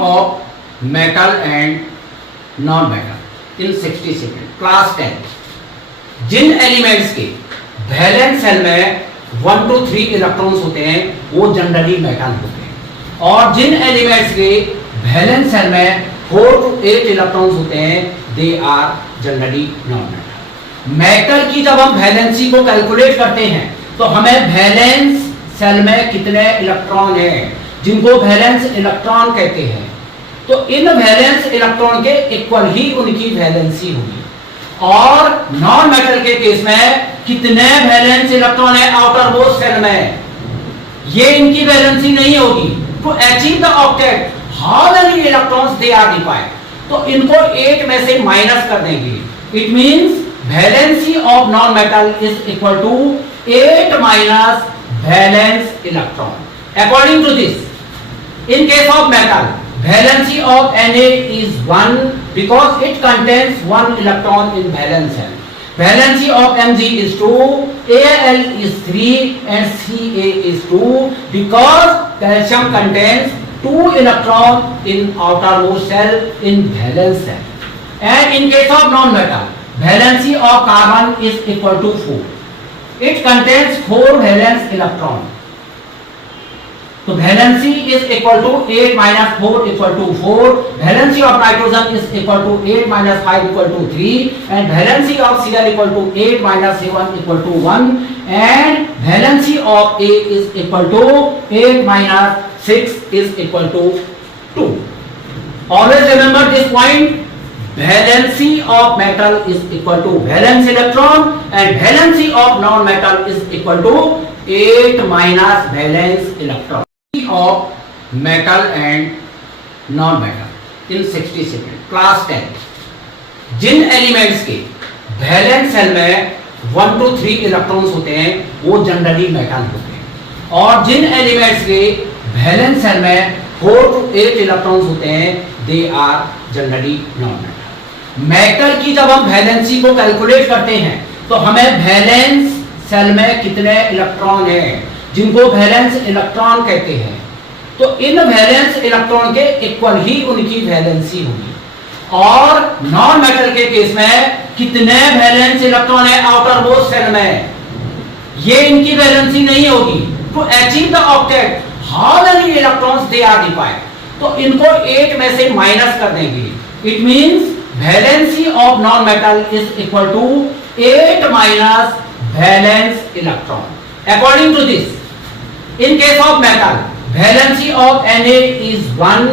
of metal and non-metal in 60 seconds. Class 10. जिन elements के valence shell में 1 to 3 electrons होते हैं वो जनरली मेटल होते हैं, और जिन एलिमेंट्स के वैलेंस शेल में 4 to 8 इलेक्ट्रॉन्स होते हैं they are generally non metal. Metal की जब हम वैलेंसी को कैलकुलेट करते हैं तो हमें वैलेंस शेल में कितने इलेक्ट्रॉन हैं जिनको वैलेंस इलेक्ट्रॉन कहते हैं, तो इन वैलेंस इलेक्ट्रॉन के इक्वल ही उनकी वैलेंसी होगी। और नॉन मेटल के केस में कितने वैलेंस इलेक्ट्रॉन है आउटर मोस्ट शेल में, ये इनकी वैलेंसी नहीं होगी। To achieve the octet how many electrons they are defined, तो इनको 8 में से माइनस कर देंगे। It means valency of non metal is equal to 8 minus valence electron. According to this, in case of metal, valency of Na is 1 because it contains 1 electron in valence shell. Valency of Mg is 2, Al is 3 and Ca is 2 because calcium contains 2 electron in outermost shell in valence shell. And in case of non-metal, valency of carbon is equal to 4. It contains 4 valence electron. तो valency is equal to 8 minus 4 equal to 4। Valency of nitrogen is equal to 8 minus 5 equal to 3 and valency of Cl equal to 8 minus 7 equal to 1 and valency of A is equal to 8 minus 6 is equal to 2। Always remember this point, valency of metal is equal to valence electron and valency of non metal is equal to 8 minus valence electron of metal and non-metal in 60 seconds. Class 10. जिन elements के valence shell में 1 to 3 electrons होते हैं वो generally metal होते हैं, और जिन एलिमेंट्स के वैलेंस शेल में 4 to 8 इलेक्ट्रॉन्स होते हैं they are generally non metal. Metal की जब हम वैलेंसी को कैलकुलेट करते हैं तो हमें वैलेंस शेल में कितने इलेक्ट्रॉन हैं जिनको वैलेंस इलेक्ट्रॉन कहते हैं, तो इन वैलेंस इलेक्ट्रॉन के इक्वल ही उनकी वैलेंसी होगी। और नॉन मेटल के केस में कितने वैलेंस इलेक्ट्रॉन है आउटर मोस्ट शेल में, ये इनकी वैलेंसी नहीं होगी। To achieve the octet how many electrons they are defined, तो इनको 8 में से माइनस कर देंगे। It means valency of non metal is equal to 8 minus valence electron. According to this, in case of metal, valency of Na is 1